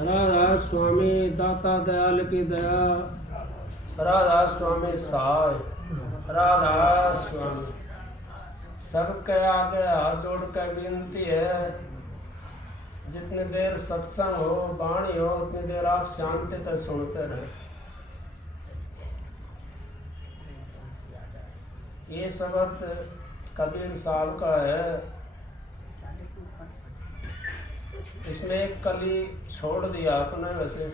राधा स्वामी दाता दयाल की दया, राधा स्वामी सहाय, राधा स्वामी। सबके आगे हाथ जोड़ कर विनती है, जितनी देर सत्संग हो वाणी हो उतनी देर आप शांति से सुनते रहे। ये शब्द कबीर साहब का है। इसमें एक कली छोड़ दिया आपने वैसे।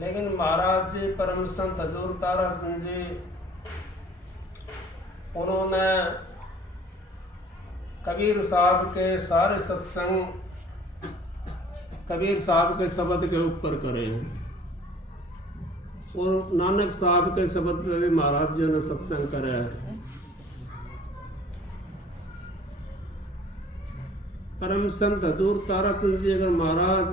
लेकिन महाराज जी परम संत हजूर तारा सिंह जी, उन्होंने कबीर साहब के सारे सत्संग कबीर साहब के शब्द के ऊपर करे हैं, और नानक साहब के शब्द पे भी महाराज जी ने सत्संग करे है। परम संत हजूर तारा चंद जी अगर महाराज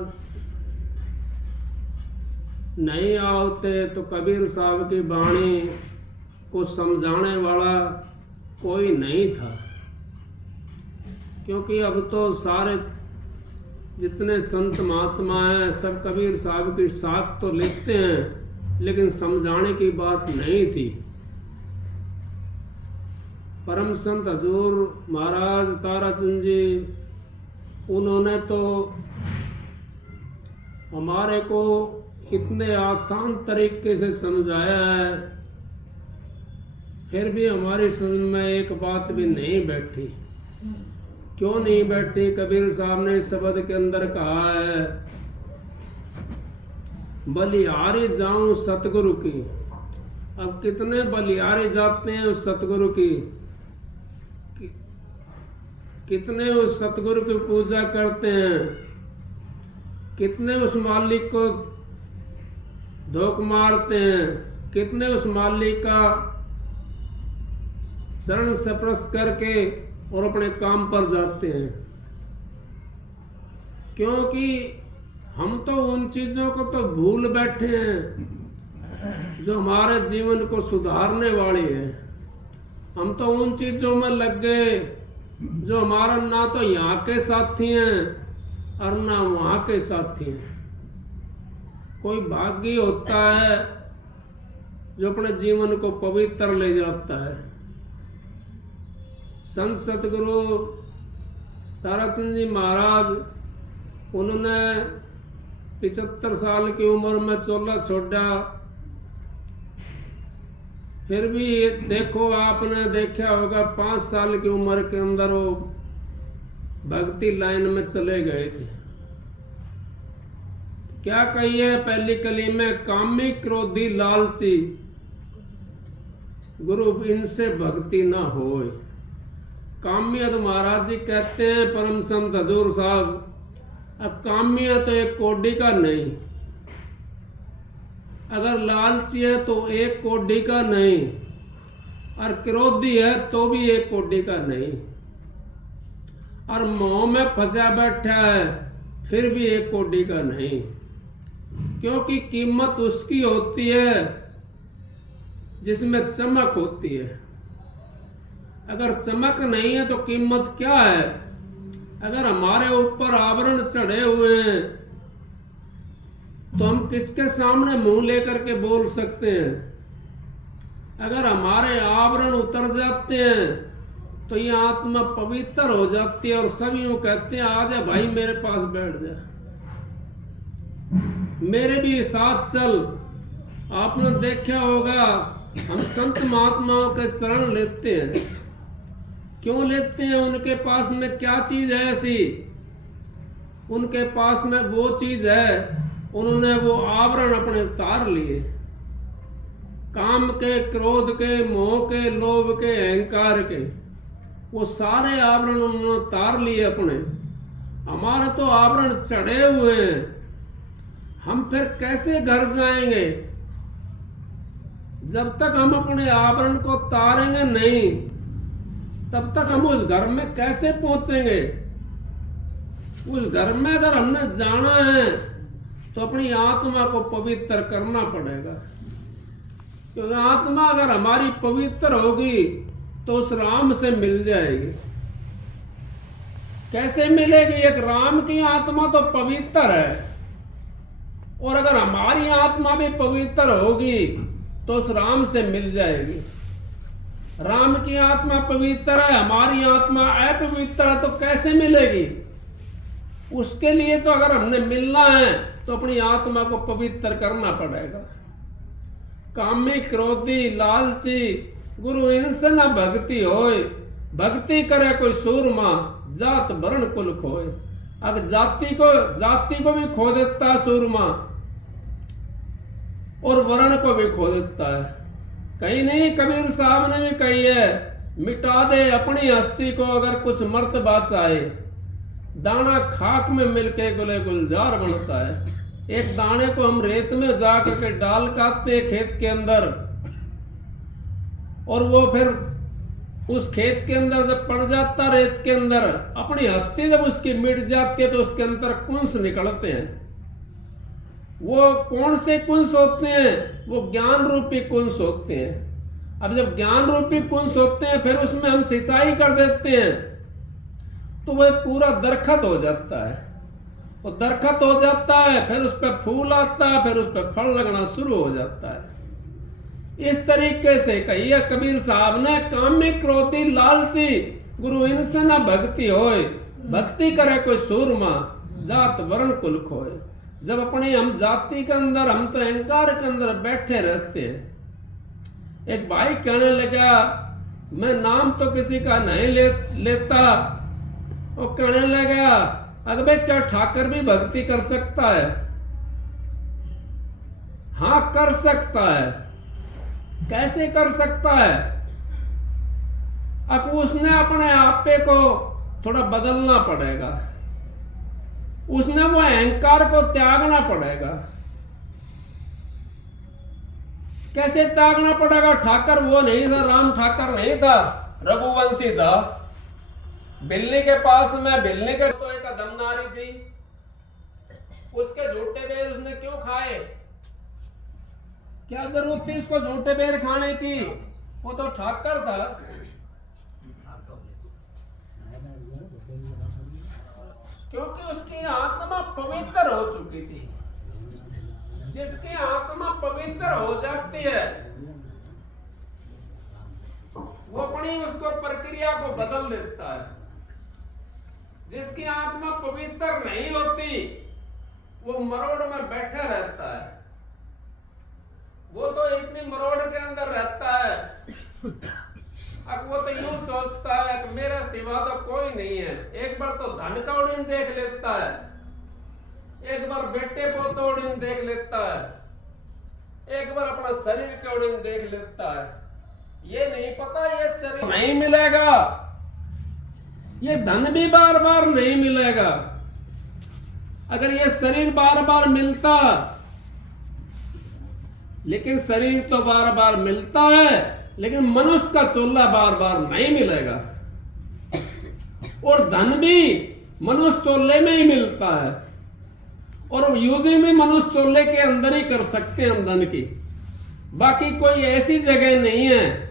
नहीं आते तो कबीर साहब की वाणी को समझाने वाला कोई नहीं था, क्योंकि अब तो सारे जितने संत महात्मा हैं सब कबीर साहब की साख तो लिखते हैं, लेकिन समझाने की बात नहीं थी। परम संत हजूर महाराज ताराचंद जी, उन्होंने तो हमारे को इतने आसान तरीके से समझाया है, फिर भी हमारी समझ में एक बात भी नहीं बैठी। क्यों नहीं बैठी? कबीर साहब ने इस शब्द के अंदर कहा है, बलिहारी जाऊं सतगुरु की। अब कितने बलिहारी जाते हैं उस सतगुरु की, कितने उस सतगुरु की पूजा करते हैं, कितने उस मालिक को धोख मारते हैं, कितने उस मालिक का शरण स्पर्श करके और अपने काम पर जाते हैं। क्योंकि हम तो उन चीजों को तो भूल बैठे हैं जो हमारे जीवन को सुधारने वाली है। हम तो उन चीजों में लग गए जो हमारा ना तो यहाँ के साथी हैं और ना वहाँ के साथी हैं। कोई भाग्य होता है जो अपने जीवन को पवित्र ले जाता है। संत सतगुरु ताराचंद जी महाराज, उन्होंने 75 साल की उम्र में चोला छोड़ा, फिर भी देखो आपने देखा होगा 5 साल की उम्र के अंदर वो भक्ति लाइन में चले गए थे। क्या कहिए पहली कली में, कामी क्रोधी लालची गुरु इनसे भक्ति ना होए। कामियत महाराज जी कहते हैं परम संत हजूर साहब, अब कामियत तो एक कोडी का नहीं, अगर लालची है तो एक कोडी का नहीं, और क्रोधी है तो भी एक कोडी का नहीं, और मोह में फंसा बैठा है फिर भी एक कोडी का नहीं। क्योंकि कीमत उसकी होती है जिसमें चमक होती है। अगर चमक नहीं है तो कीमत क्या है? अगर हमारे ऊपर आवरण चढ़े हुए हैं तो हम किसके सामने मुंह लेकर के बोल सकते हैं? अगर हमारे आवरण उतर जाते हैं तो ये आत्मा पवित्र हो जाती है, और सभी यूं कहते हैं आजा भाई मेरे पास बैठ जा, मेरे भी साथ चल। आपने देखा होगा हम संत महात्माओं के शरण लेते हैं, क्यों लेते हैं? उनके पास में क्या चीज है ऐसी? उनके पास में वो चीज है, उन्होंने वो आवरण अपने उतार लिए। काम के, क्रोध के, मोह के, लोभ के, अहंकार के, वो सारे आवरण उन्होंने उतार लिए अपने। हमारे तो आवरण चढ़े हुए हैं, हम फिर कैसे घर जाएंगे? जब तक हम अपने आवरण को उतारेंगे नहीं, तब तक हम उस घर में कैसे पहुंचेंगे? उस घर में अगर हमने जाना है तो अपनी आत्मा को पवित्र करना पड़ेगा। क्योंकि आत्मा अगर हमारी पवित्र होगी तो उस राम से मिल जाएगी। कैसे मिलेगी? एक राम की आत्मा तो पवित्र है, और अगर हमारी आत्मा भी पवित्र होगी तो उस राम से मिल जाएगी। राम की आत्मा पवित्र है, हमारी आत्मा अपवित्र है, तो कैसे मिलेगी? उसके लिए तो अगर हमने मिलना है तो अपनी आत्मा को पवित्र करना पड़ेगा। कामी, क्रोधी, लालची गुरु इनसे न भक्ति होय, भक्ति करे कोई सूरमा, जात वर्ण कुल खोए। अगर जाति को भी खो देता है सूरमा, और वर्ण को भी खो देता है। कहीं नहीं, कबीर साहब ने भी कही है, मिटा दे अपनी हस्ती को अगर कुछ मर्तबा चाहे, दाना खाक में मिलके गुले गुलजार बनता है। एक दाने को हम रेत में जा करके डाल काटते खेत के अंदर, और वो फिर उस खेत के अंदर जब पड़ जाता रेत के अंदर, अपनी हस्ती जब उसकी मिट जाती है तो उसके अंदर कुंस निकलते हैं। वो कौन से कुंस होते हैं? वो ज्ञान रूपी कुंस होते हैं। अब जब ज्ञान रूपी कुंस होते हैं, फिर उसमें हम सिंचाई कर देते हैं तो वह पूरा दरखत हो जाता है। वो दरखत हो जाता है, फिर उस पर फूल आता है, फिर उस पर फल लगना शुरू हो जाता है। इस तरीके से कहिए कबीर साहब ने, कामी, क्रोधी, लालची गुरु इनसे न भक्ति होय, भक्ति करे कोई सूरमा, जात वर्ण कुल खोए। जब अपनी हम जाति के अंदर, हम तो अहंकार के अंदर बैठे रहते हैं। एक भाई कहने लगा, मैं नाम तो किसी का नहीं लेता। वो कहने लगा, अगर भाई क्या ठाकर भी भक्ति कर सकता है? हाँ कर सकता है। कैसे कर सकता है? अब उसने अपने आपे को थोड़ा बदलना पड़ेगा, उसने वो अहंकार को त्यागना पड़ेगा। कैसे त्यागना पड़ेगा? ठाकर वो नहीं था, राम ठाकर नहीं था, रघुवंशी था। बिल्ली के पास में, बिल्ली के तो एक दमनारी थी, उसके झूठे बेर उसने क्यों खाए? क्या जरूरत थी उसको झूठे बेर खाने की? वो तो ठाकर था। क्योंकि उसकी आत्मा पवित्र हो चुकी थी। जिसकी आत्मा पवित्र हो जाती है, वो अपनी उसको प्रक्रिया को बदल देता है। जिसकी आत्मा पवित्र नहीं होती, वो मरोड़ में बैठा रहता है। वो तो इतनी मरोड़ के अंदर रहता है, अब वो तो यूं सोचता है कि मेरा सिवा तो कोई नहीं है। एक बार तो धन का उड़ीन देख लेता है, एक बार बेटे पोते उड़ीन देख लेता है, एक बार अपना शरीर के उड़ीन देख लेता है। ये नहीं पता ये शरीर नहीं मिलेगा, ये धन भी बार बार नहीं मिलेगा। अगर ये शरीर बार बार मिलता, लेकिन शरीर तो बार बार मिलता है, लेकिन मनुष्य का चोला बार बार नहीं मिलेगा। और धन भी मनुष्य चोले में ही मिलता है, और यूजिंग भी मनुष्य चोले के अंदर ही कर सकते हैं हम धन की। बाकी कोई ऐसी जगह नहीं है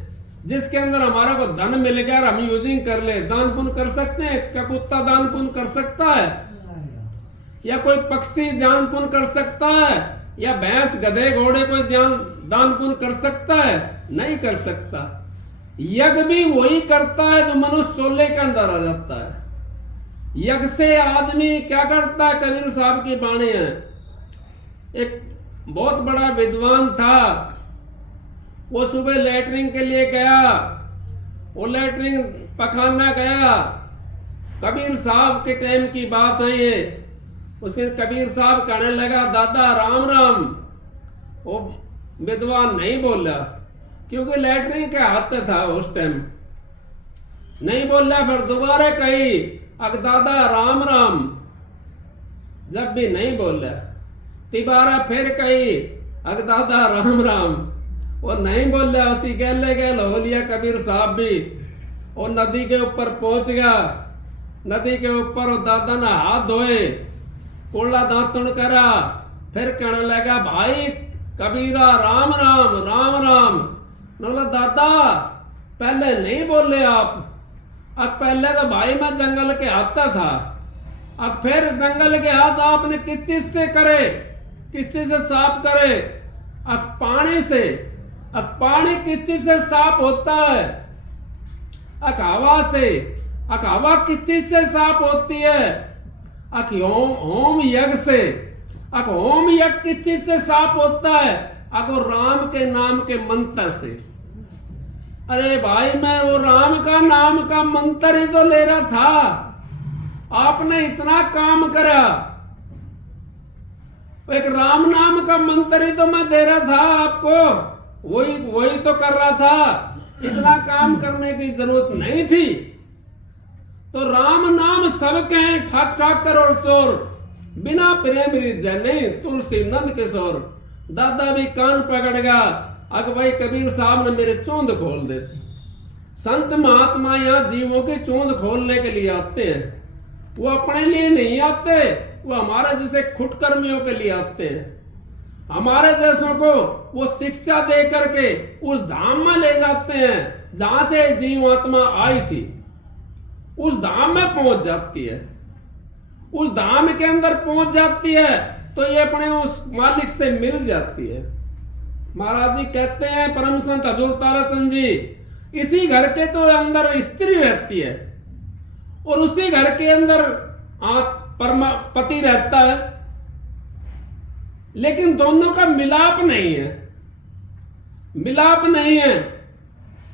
जिसके अंदर हमारा को धन मिल गया और हम यूजिंग कर ले। दान पुण्य कर सकते हैं क्या? कुत्ता दान पुण्य कर सकता है? या कोई पक्षी दान पुण्य कर सकता है? या भैंस, गधे, घोड़े कोई दान पुण्य कर सकता है? नहीं कर सकता। यज्ञ भी वही करता है जो मनुष्य चोले के अंदर आ जाता है। यज्ञ से आदमी क्या करता है? कबीर साहब की वाणी है। एक बहुत बड़ा विद्वान था, वो सुबह लेटरिन के लिए गया, वो लेटरिन पखाना गया। कबीर साहब के टाइम की बात है ये। उसके कबीर साहब कहने लगा, दादा राम राम। वो विद्वान नहीं बोला, क्योंकि लेटरिन के हाथ था उस टाइम, नहीं बोला। फिर दोबारा कही, अग दादा राम राम। जब भी नहीं बोला, तिबारा फिर कही, अग दादा राम राम। वो नहीं बोला, उसी गैले गैल हो लिया कबीर साहब भी। और नदी के ऊपर पहुंच गया। नदी के ऊपर वो दादा ने हाथ धोए, कोड़ा दांतुन करा, फिर कहने लगा, भाई कबीरा राम राम राम राम। बोला, दादा पहले नहीं बोले आप। अब पहले तो भाई मैं जंगल के आता था, अब फिर जंगल के हाथ आपने किस चीज से करे, किस चीज से साफ करे? अब पानी से। अब पानी किस चीज से साफ होता है? अब हवा से। अब हवा किस चीज से साफ होती है? अब होम यज्ञ से। अब होम यज्ञ किस चीज से साफ होता है? अब वो राम के नाम के मंत्र से। अरे भाई मैं वो राम का नाम का मंत्र ही तो ले रहा था, आपने इतना काम करा, एक राम नाम का मंत्र ही तो मैं दे रहा था आपको, वही तो कर रहा था, इतना काम करने की जरूरत नहीं थी। तो राम नाम सबके हैं, ठाक ठाक कर और चोर, बिना प्रेम रिझे नहीं तुलसी नंद किशोर। दादा भी कान पकड़ गया, अग भाई कबीर साहब ने मेरे चोंद खोल देती। संत महात्मा यहाँ जीवों की चोंद खोलने के लिए आते हैं, वो अपने लिए नहीं आते, वो हमारे जैसे खुटकर्मियों के लिए आते हैं। हमारे जैसों को वो शिक्षा दे करके उस धाम में ले जाते हैं जहां से जीवात्मा आई थी, उस धाम में पहुंच जाती है, उस धाम के अंदर पहुंच जाती है तो ये अपने उस मालिक से मिल जाती है। महाराज जी कहते हैं, परम संत हजूर ताराचंद जी, इसी घर के तो अंदर स्त्री रहती है और उसी घर के अंदर पति रहता है, लेकिन दोनों का मिलाप नहीं है। मिलाप नहीं है,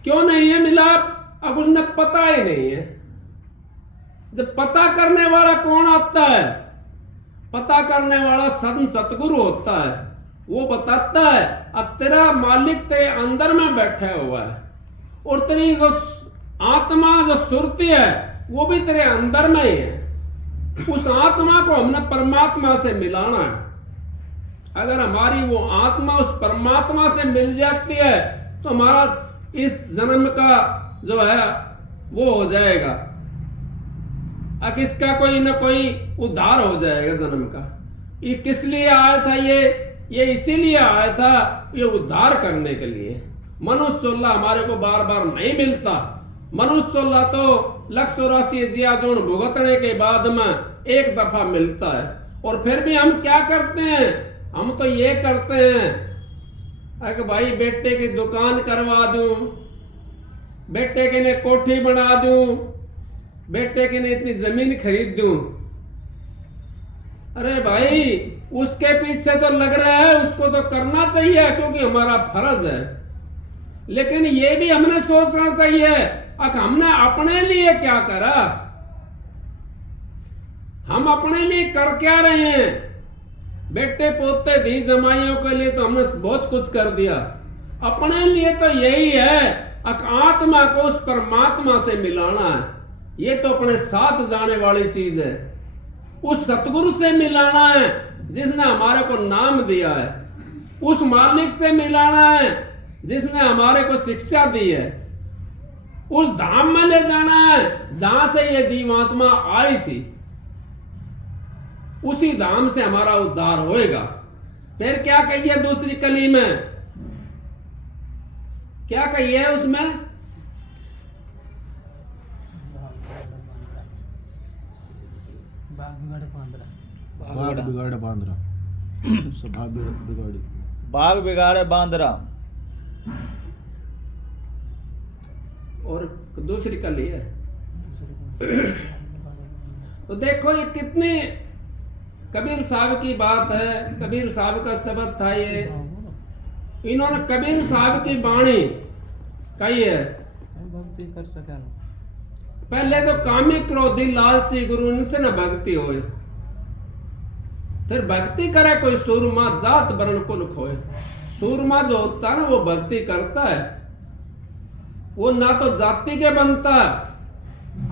क्यों नहीं है मिलाप? अब उसने पता ही नहीं है। जब पता करने वाला कौन आता है? पता करने वाला संत सतगुरु होता है। वो बताता है अब तेरा मालिक तेरे अंदर में बैठा हुआ है और तेरी जो आत्मा जो सुरती है वो भी तेरे अंदर में ही है। उस आत्मा को हमने परमात्मा से मिलाना है। अगर हमारी वो आत्मा उस परमात्मा से मिल जाती है तो हमारा इस जन्म का जो है वो हो जाएगा, अब इसका कोई ना कोई उद्धार हो जाएगा जन्म का। ये किस लिए आया था? ये इसीलिए आया था, ये उद्धार करने के लिए। मनुष्य चोला हमारे को बार बार नहीं मिलता। मनुष्य चोला तो 184 जिया जोन भुगतने के बाद में एक दफा मिलता है, और फिर भी हम क्या करते हैं? हम तो ये करते हैं कि भाई बेटे की दुकान करवा दूं, बेटे के लिए कोठी बना दूं, बेटे के लिए इतनी जमीन खरीद दूं। अरे भाई उसके पीछे तो लग रहा है, उसको तो करना चाहिए क्योंकि हमारा फर्ज है, लेकिन ये भी हमने सोचना चाहिए कि हमने अपने लिए क्या करा, हम अपने लिए कर क्या रहे हैं? बेटे पोते धी जमाइयों के लिए तो हमने बहुत कुछ कर दिया, अपने लिए तो यही है आत्मा को उस परमात्मा से मिलाना है। ये तो अपने साथ जाने वाली चीज है। उस सतगुरु से मिलाना है जिसने हमारे को नाम दिया है, उस मालिक से मिलाना है जिसने हमारे को शिक्षा दी है, उस धाम में ले जाना है जहां से ये जीवात्मा आई थी। उसी धाम से हमारा उद्धार होएगा। फिर क्या कहिए दूसरी कली में? क्या कहिए उसमें? बाग बिगाड़े बांदरा, सभा बिगाड़ी, बाग बिगाड़े बांदरा। और दूसरी कली है। तो देखो ये कितनी कबीर साहब की बात है, कबीर साहब का शब्द था ये। इन्होंने कबीर साहब की वाणी कही है, पहले तो कामी क्रोधी लालची गुरु इनसे न भक्ति होए, फिर भक्ति करे कोई सूरमा जात वर्ण कुल खोए। सूरमा जो होता है ना वो भक्ति करता है, वो ना तो जाति के बनता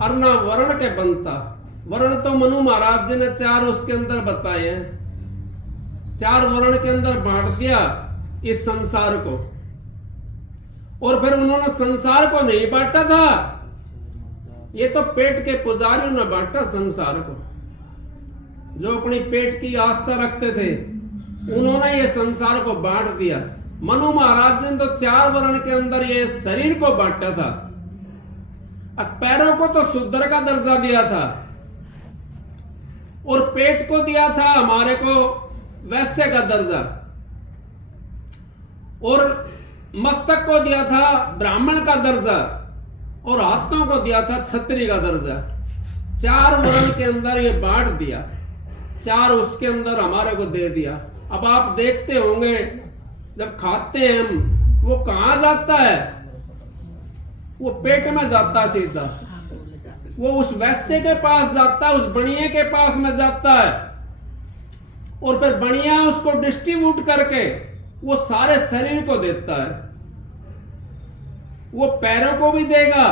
और ना वर्ण के बनता। वर्ण तो मनु महाराज जी ने 4 उसके अंदर बताए हैं, 4 वर्ण के अंदर बांट दिया इस संसार को, और फिर उन्होंने संसार को नहीं बांटा था, ये तो पेट के पुजारियों ने बांटा संसार को। जो अपनी पेट की आस्था रखते थे उन्होंने ये संसार को बांट दिया। मनु महाराज ने तो 4 वर्ण के अंदर ये शरीर को बांटा था। अब पैरों को तो शूद्र का दर्जा दिया था और पेट को दिया था हमारे को वैश्य का दर्जा, और मस्तक को दिया था ब्राह्मण का दर्जा, और हाथों को दिया था क्षत्रिय का दर्जा। 4 वर्ण के अंदर ये बांट दिया, 4 उसके अंदर हमारे को दे दिया। अब आप देखते होंगे जब खाते हैं हम, वो कहां जाता है? वो पेट में जाता है सीधा, वो उस वैश्य के पास जाता है, उस बनिए के पास में जाता है, और फिर बनिया उसको डिस्ट्रीब्यूट करके वो सारे शरीर को देता है। वो पैरों को भी देगा,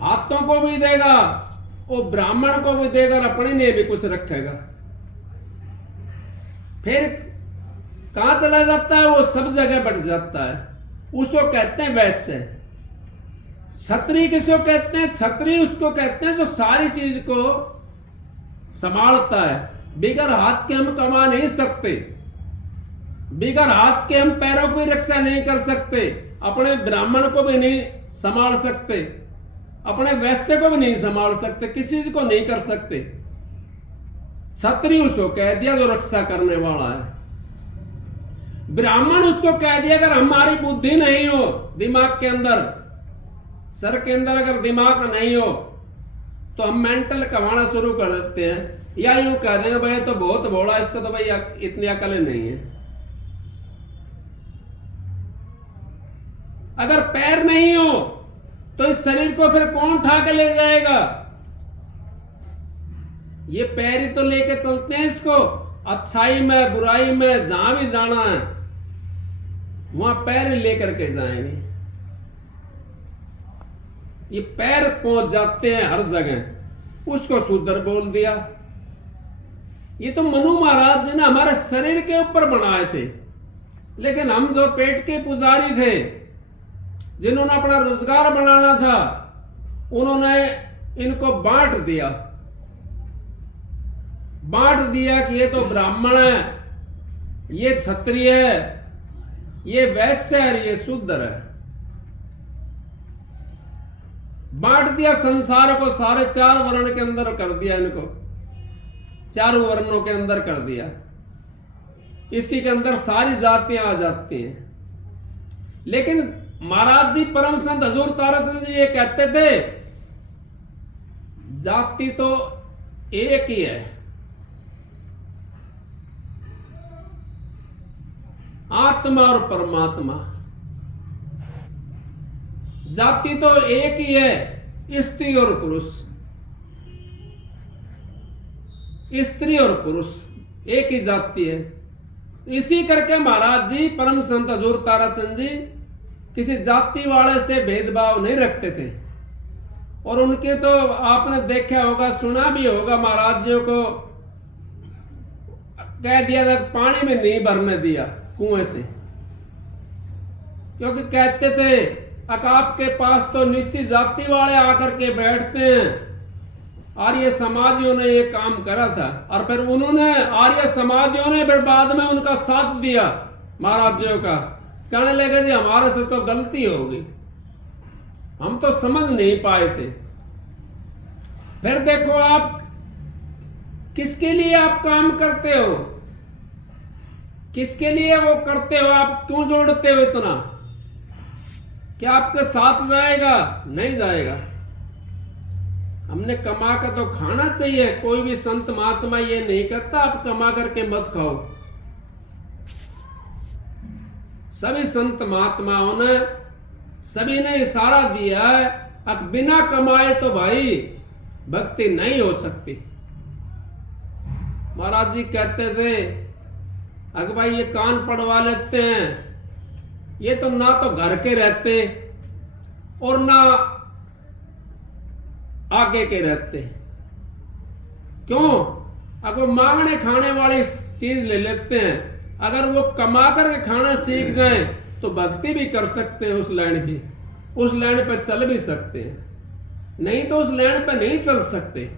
हाथों को भी देगा, और ब्राह्मण को भी देगा, और अपने लिए भी कुछ रखेगा। फिर कहां चला जाता है? वो सब जगह बढ़ जाता है। उसको कहते हैं वैश्य। क्षत्रिय किसको कहते हैं? क्षत्रिय उसको कहते हैं जो सारी चीज को संभालता है। बिगर हाथ के हम कमा नहीं सकते, बिगर हाथ के हम पैरों की रक्षा नहीं कर सकते, अपने ब्राह्मण को भी नहीं संभाल सकते, अपने वैश्य को भी नहीं संभाल सकते, किसी को नहीं कर सकते। क्षत्रिय उसको कह दिया जो रक्षा करने वाला है। ब्राह्मण उसको कह दिया अगर हमारी बुद्धि नहीं हो, दिमाग के अंदर, सर के अंदर अगर दिमाग नहीं हो, तो हम मेंटल कमाना शुरू कर देते हैं, या यूं कह देंगे भाई तो बहुत भोला, इसको तो भाई इतनी अकल नहीं है। अगर पैर नहीं हो तो इस शरीर को फिर कौन उठा के ले जाएगा? ये पैर ही तो लेके चलते हैं इसको, अच्छाई में बुराई में जहां भी जाना है वहां पैर ही लेकर के जाएंगे। ये पैर पहुंच जाते हैं हर जगह, उसको शूद्र बोल दिया। ये तो मनु महाराज जी ने हमारे शरीर के ऊपर बनाए थे, लेकिन हम जो पेट के पुजारी थे, जिन्होंने अपना रोजगार बनाना था, उन्होंने इनको बांट दिया कि ये तो ब्राह्मण है, ये क्षत्रिय है, ये वैश्य है, ये शूद्र है। बांट दिया संसार को, सारे 4 वर्ण के अंदर कर दिया इनको, 4 वर्णों के अंदर कर दिया। इसी के अंदर सारी जातियां आ जाती हैं। लेकिन महाराज जी परम संत हजूर ताराचंद जी ये कहते थे, जाति तो एक ही है, आत्मा और परमात्मा। जाति तो एक ही है, स्त्री और पुरुष, स्त्री और पुरुष एक ही जाति है। इसी करके महाराज जी परम संत हजूर ताराचंद जी किसी जाति वाले से भेदभाव नहीं रखते थे। और उनके तो आपने देखा होगा, सुना भी होगा, महाराज जी को कह दिया था पानी में नहीं भरने दिया कुएं से, क्योंकि कहते थे आपके पास तो नीची जाति वाले आकर के बैठते हैं। आर्य समाजियों ने ये काम करा था, और फिर उन्होंने आर्य समाजियों ने फिर बाद में उनका साथ दिया महाराज जी का। कहने लगे जी हमारे से तो गलती हो गई, हम तो समझ नहीं पाए थे। फिर देखो आप किसके लिए आप काम करते हो, किसके लिए वो करते हो, आप क्यों जोड़ते हो इतना? क्या आपके साथ जाएगा? नहीं जाएगा। हमने कमा कर तो खाना चाहिए। कोई भी संत महात्मा ये नहीं कहता आप कमा करके मत खाओ। सभी संत महात्माओं ने, सभी ने इशारा दिया है अब बिना कमाए तो भाई भक्ति नहीं हो सकती। महाराज जी कहते थे अगर भाई ये कान पड़वा लेते हैं, ये तो ना तो घर के रहते और ना आगे के रहते। क्यों? अगर मांगने खाने वाली चीज ले लेते हैं, अगर वो कमा कर खाना सीख जाएं तो भक्ति भी कर सकते हैं, उस लाइन की, उस लाइन पर चल भी सकते हैं। नहीं तो उस लाइन पर नहीं चल सकते।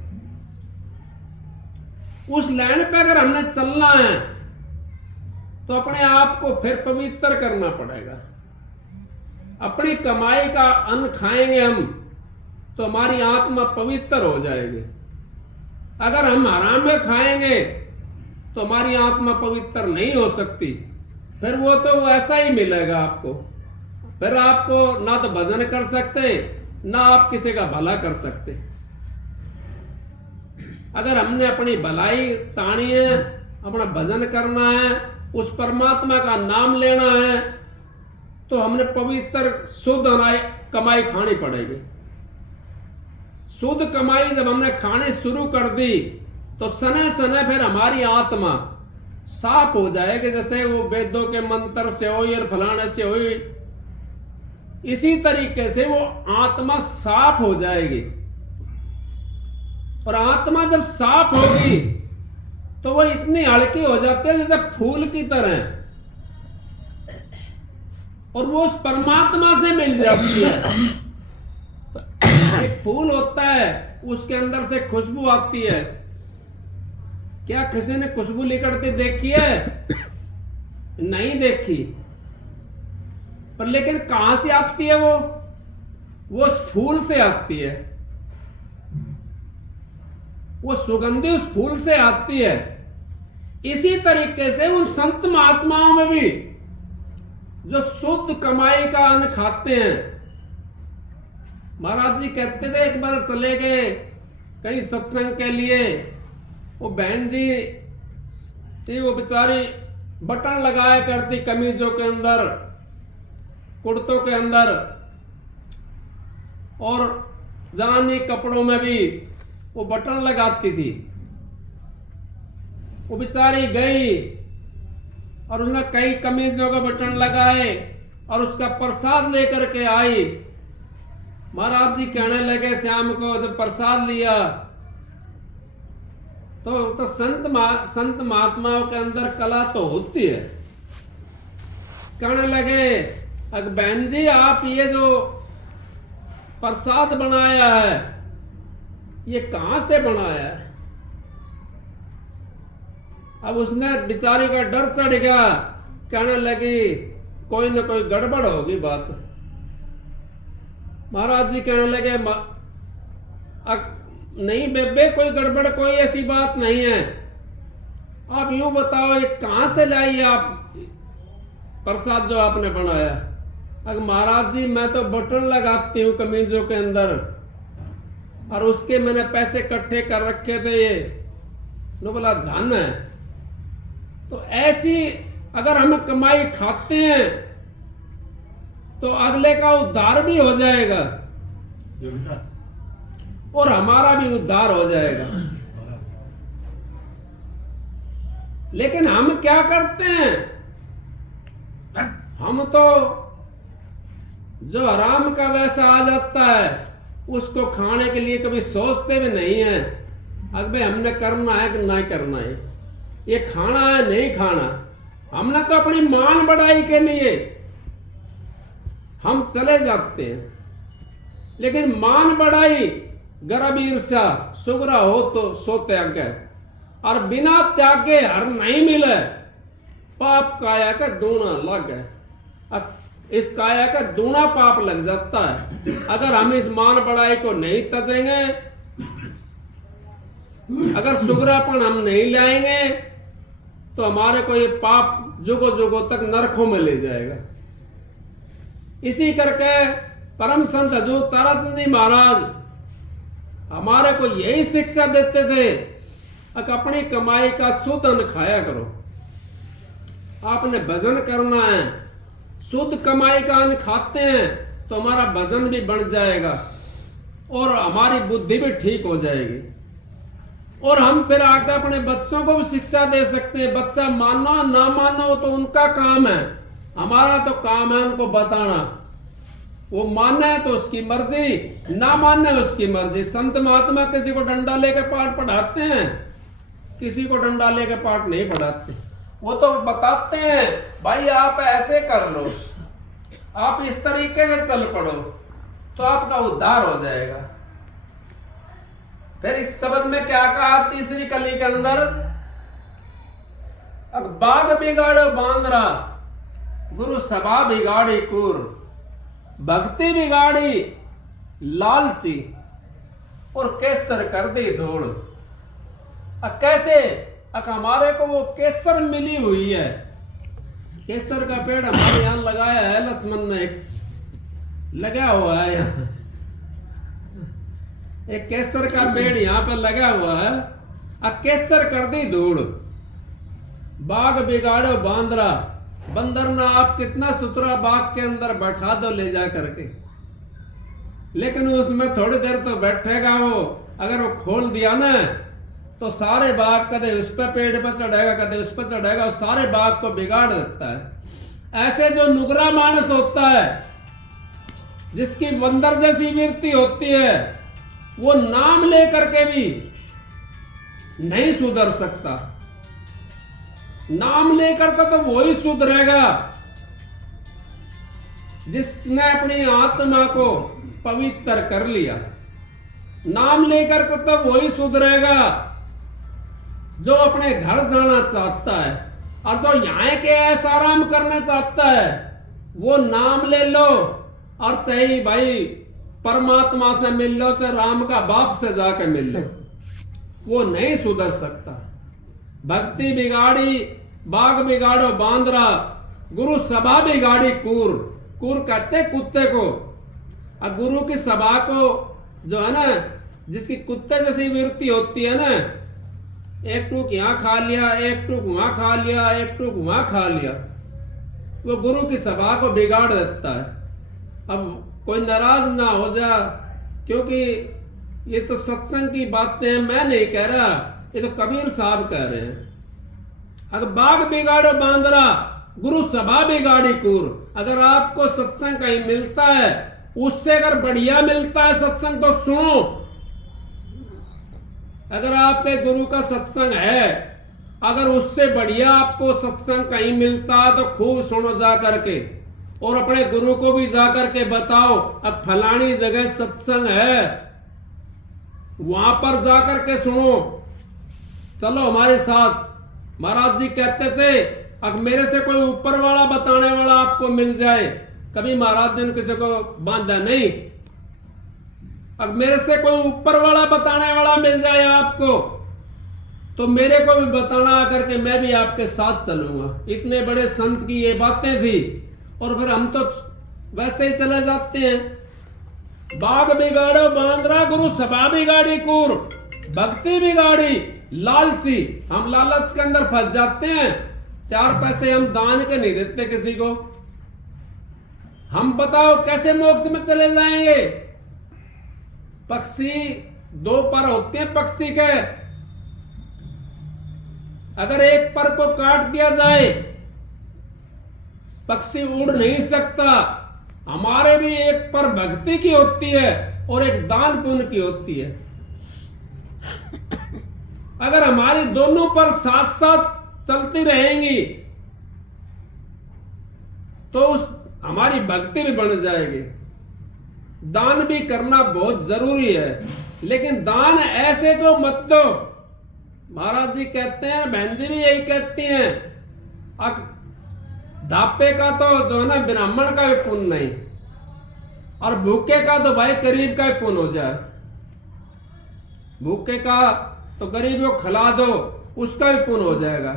उस लाइन पे अगर हमने चलना है तो अपने आप को फिर पवित्र करना पड़ेगा। अपनी कमाई का अन्न खाएंगे हम तो हमारी आत्मा पवित्र हो जाएगी। अगर हम हराम में खाएंगे तो हमारी आत्मा पवित्र नहीं हो सकती, फिर वो तो ऐसा ही मिलेगा आपको। फिर आपको ना तो भजन कर सकते, ना आप किसी का भला कर सकते। अगर हमने अपनी भलाई चाहनी है, अपना भजन करना है, उस परमात्मा का नाम लेना है, तो हमने पवित्र शुद्ध कमाई खानी पड़ेगी। शुद्ध कमाई जब हमने खानी शुरू कर दी तो सने सने फिर हमारी आत्मा साफ हो जाएगी। जैसे वो वेदों के मंत्र से हो या फलाने से हो, इसी तरीके से वो आत्मा साफ हो जाएगी। और आत्मा जब साफ होगी तो वो इतनी हल्की हो जाती है जैसे फूल की तरह, और वो उस परमात्मा से मिल जाती है। एक फूल होता है, उसके अंदर से खुशबू आती है। क्या किसी ने खुशबू निकलती देखी है? नहीं देखी। पर लेकिन कहां से आती है वो उस फूल से आती है। वो सुगंधी उस फूल से आती है। इसी तरीके से उन संत महात्माओं में भी जो शुद्ध कमाई का अन्न खाते हैं, महाराज जी कहते थे एक बार चले गए कहीं सत्संग के लिए, वो बहन जी थी, वो बेचारी बटन लगाया करती कमीजों के अंदर, कुर्तों के अंदर, और जनानी कपड़ों में भी वो बटन लगाती थी। वो बेचारी गई और उसने कई कमीजों का बटन लगाए और उसका प्रसाद लेकर के आई। महाराज जी कहने लगे श्याम को जब प्रसाद लिया तो संत महात्माओं के अंदर कला तो होती है। कहने लगे अगर बहन जी आप ये जो प्रसाद बनाया है ये कहां से बनाया है? अब उसने बेचारी का डर चढ़ गया, कहने लगी कोई ना कोई गड़बड़ होगी बात। महाराज जी कहने लगे नहीं बेबे कोई गड़बड़ कोई ऐसी बात नहीं है, आप यूं बताओ ये कहां से लाई आप प्रसाद जो आपने बनाया? अगर महाराज जी मैं तो बटन लगाती हूं कमीजों के अंदर और उसके मैंने पैसे इकट्ठे कर रखे थे, ये नो बोला धन है। तो ऐसी अगर हम कमाई खाते हैं तो अगले का उद्धार भी हो जाएगा और हमारा भी उद्धार हो जाएगा। लेकिन हम क्या करते हैं? हम तो जो हराम का वैसा आ जाता है उसको खाने के लिए कभी सोचते भी नहीं है अगर भाई हमने करना है कि नहीं करना है, ये खाना है नहीं खाना। हमने तो अपनी मान बढ़ाई के लिए हम चले जाते हैं, लेकिन मान बढ़ाई गर्भ ईर्ष्या सुगरा हो तो सो त्याग, और बिना त्यागे हर नहीं मिले। पाप काया का दूना लग है। अब इस काया का दूना पाप लग जाता है अगर हम इस मान बढ़ाई को नहीं तजेंगे, अगर सुगरापन हम नहीं लाएंगे तो हमारे को ये पाप जुगो जुगो तक नरकों में ले जाएगा। इसी करके परम संत हजूर ताराचंद जी महाराज हमारे को यही शिक्षा देते थे कि अपनी कमाई का शुद्ध अन्न खाया करो। आपने भजन करना है, शुद्ध कमाई का अन्न खाते हैं तो हमारा भजन भी बढ़ जाएगा और हमारी बुद्धि भी ठीक हो जाएगी, और हम फिर आगे अपने बच्चों को भी शिक्षा दे सकते हैं। बच्चा मानो ना मानो तो उनका काम है, हमारा तो काम है उनको बताना। वो माने तो उसकी मर्जी, ना माने उसकी मर्जी। संत महात्मा किसी को डंडा लेके पाठ पढ़ाते हैं, किसी को डंडा लेके पाठ नहीं पढ़ाते। वो तो बताते हैं भाई आप ऐसे कर लो, आप इस तरीके से चल पड़ो तो आपका उद्धार हो जाएगा। फिर इस शब्द में क्या कहा तीसरी कली के अंदर? अब बाग बिगाड़ो बांद्रा, गुरु सभा बिगाड़ी कूर, भक्ति बिगाड़ी लालची, और केसर कर दी धूल। कैसे? हमारे को वो केसर मिली हुई है। केसर का पेड़ हमारे यहाँ लगाया है, लक्ष्मण ने लगा हुआ है यहाँ। एक केसर का पेड़ यहाँ पे लगा हुआ है। केसर कर दी धूल, बाग बिगाड़ो बांद्रा। बंदर ना आप कितना सुथरा बाग के अंदर बैठा दो ले जा करके, लेकिन उसमें थोड़ी देर तो बैठेगा वो। अगर वो खोल दिया ना तो सारे बाग, कदे उस पर पेड़ पर चढ़ेगा, कदे उस पर चढ़ेगा, और सारे बाग को बिगाड़ देता है। ऐसे जो नुगरा मानस होता है, जिसकी बंदर जैसी वृत्ति होती है, वो नाम लेकर के भी नहीं सुधर सकता। नाम लेकर के तो वही सुधरेगा जिसने अपनी आत्मा को पवित्र कर लिया। नाम लेकर के तो वही सुधरेगा जो अपने घर जाना चाहता है, और जो यहाँ के ऐसा आराम करना चाहता है, वो नाम ले लो, और चाहे भाई परमात्मा से मिल लो, चाहे राम का बाप से जाके मिल लो, वो नहीं सुधर सकता। भक्ति बिगाड़ी बाग बिगाड़ो बांद्रा, गुरु सभा बिगाड़ी कूर। कूर कहते कुत्ते को। और गुरु की सभा को जो है ना, जिसकी कुत्ते जैसी वृत्ति होती है ना, एक टूक यहाँ खा लिया, एक टूक वहां खा लिया, एक टूक वहां खा लिया, वो गुरु की सभा को बिगाड़ देता है। अब कोई नाराज ना हो जा, क्योंकि ये तो सत्संग की बातें हैं, मैं नहीं कह रहा, ये तो कबीर साहब कह रहे हैं। अगर बाग बिगाड़ो बांद्रा, गुरु सभा बिगाड़ी कूर। अगर आपको सत्संग कहीं मिलता है, उससे अगर बढ़िया मिलता है सत्संग तो सुनो। अगर आपके गुरु का सत्संग है, अगर उससे बढ़िया आपको सत्संग कहीं मिलता है तो खूब सुनो जा करके, और अपने गुरु को भी जा करके बताओ, अब फलानी जगह सत्संग है, वहां पर जा करके सुनो, चलो हमारे साथ। महाराज जी कहते थे, अगर मेरे से कोई ऊपर वाला बताने वाला आपको मिल जाए, कभी महाराज जी ने किसी को बांधा नहीं, अगर मेरे से कोई ऊपर वाला बताने वाला मिल जाए आपको, तो मेरे को भी बताना आकर के, मैं भी आपके साथ चलूंगा। इतने बड़े संत की ये बातें थी, और फिर हम तो वैसे ही चले जाते हैं। बाग बिगाड़ो बांद्रा, गुरु सभा बिगाड़ी कूर, भक्ति बिगाड़ी लालची। हम लालच के अंदर फंस जाते हैं। 4 पैसे हम दान के नहीं देते किसी को। हम बताओ कैसे मोक्ष में चले जाएंगे? पक्षी 2 पर होते हैं पक्षी के, अगर एक पर को काट दिया जाए, पक्षी उड़ नहीं सकता। हमारे भी एक पर भक्ति की होती है और एक दान पुण्य की होती है। अगर हमारी दोनों पर साथ साथ चलती रहेंगी तो उस हमारी भक्ति भी बढ़ जाएगी। दान भी करना बहुत जरूरी है, लेकिन दान ऐसे को मत दो। महाराज जी कहते हैं, बहन जी भी यही कहती हैं, धापे का तो जो है ना ब्राह्मण का भी पुण्य नहीं, और भूखे का तो भाई गरीब का ही पुण्य हो जाए। भूखे का तो गरीब को खिला दो, उसका भी पुण्य हो जाएगा।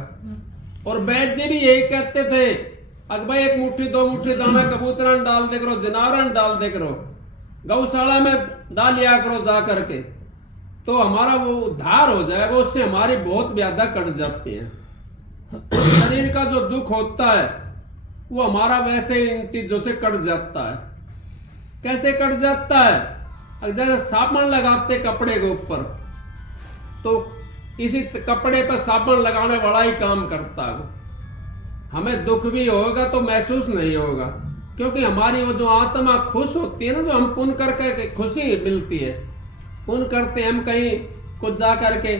और वैद्य जी भी यही कहते थे, अगर भाई 1 मुट्ठी 2 मुट्ठी दाना कबूतरन डाल दे करो, जनावरन डाल दे करो, गौशाला में डालिया करो जा करके, तो हमारा वो उद्धार हो जाएगा। उससे हमारी बहुत व्याधा कट जाती है। शरीर का जो दुख होता है वो हमारा वैसे इन चीजों से कट जाता है। कैसे कट जाता है? जैसे साबुन लगाते कपड़े के ऊपर, तो इसी कपड़े पर साबुन लगाने वाला ही काम करता है। हमें दुख भी होगा तो महसूस नहीं होगा, क्योंकि हमारी वो जो आत्मा खुश होती है ना, जो हम पुण्य करके खुशी मिलती है। पुण्य करते हम कहीं कुछ जा करके,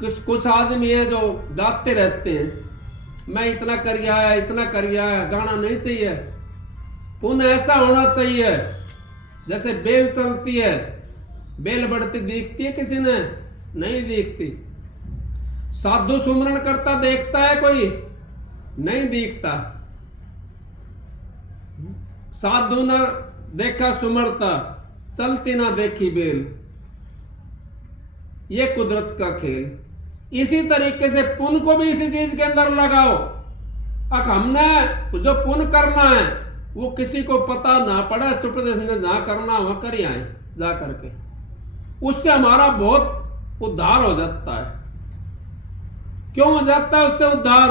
कुछ आदमी है जो गाते रहते हैं, मैं इतना कर आया, इतना कर आया। गाना नहीं चाहिए। पुण्य ऐसा होना चाहिए जैसे बेल चलती है, बेल बढ़ती दिखती है किसी ने? नहीं दिखती। साधु सुमरण करता देखता है कोई? नहीं दिखता। साधु न देखा सुमरता, चलती ना देखी बेल। ये कुदरत का खेल। इसी तरीके से पुण्य को भी इसी चीज के अंदर लगाओ। अब हमने जो पुण्य करना है वो किसी को पता ना पड़ा, चुपचाप ने जहां करना वहां कर आए जा करके, उससे हमारा बहुत उद्धार हो जाता है। क्यों हो जाता है उससे उद्धार?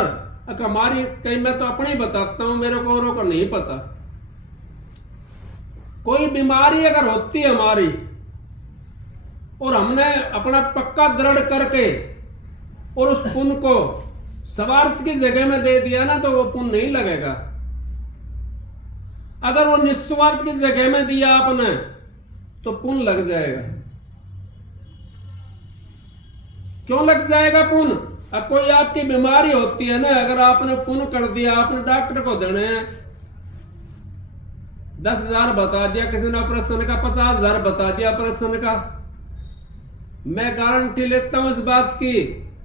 हमारी कहीं, मैं तो अपने ही बताता हूं, मेरे को औरों को नहीं पता। कोई बीमारी अगर होती है हमारी और हमने अपना पक्का दृढ़ करके और उस पुण्य को स्वार्थ की जगह में दे दिया ना, तो वो पुण्य नहीं लगेगा। अगर वो निस्वार्थ की जगह में दिया आपने तो पुण्य लग जाएगा। क्यों लग जाएगा पुण्य? अब कोई आपकी बीमारी होती है ना, अगर आपने पुण्य कर दिया, आपने डॉक्टर को देने 10,000 बता दिया, किसी ने ऑपरेशन का 50,000 बता दिया ऑपरेशन का, मैं गारंटी लेता हूं इस बात की,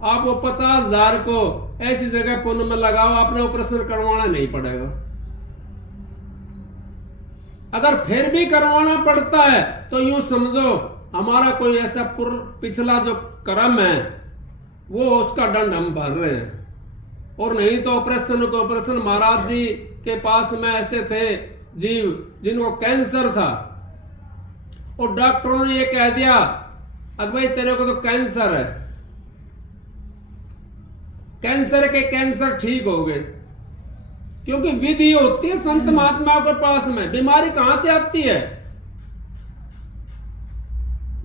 आप वो 50,000 को ऐसी जगह पुण्य में लगाओ, आपने ऑपरेशन करवाना नहीं पड़ेगा। अगर फिर भी करवाना पड़ता है तो यूं समझो हमारा कोई ऐसा पिछला जो कर्म है वो उसका दंड हम भर रहे हैं। और नहीं तो ऑपरेशन महाराज जी के पास में ऐसे थे जीव जिनको कैंसर था और डॉक्टरों ने ये कह दिया अब भाई तेरे को तो कैंसर है, कैंसर के कैंसर ठीक हो गए। क्योंकि विधि होती है संत महात्माओं के पास में। बीमारी कहां से आती है?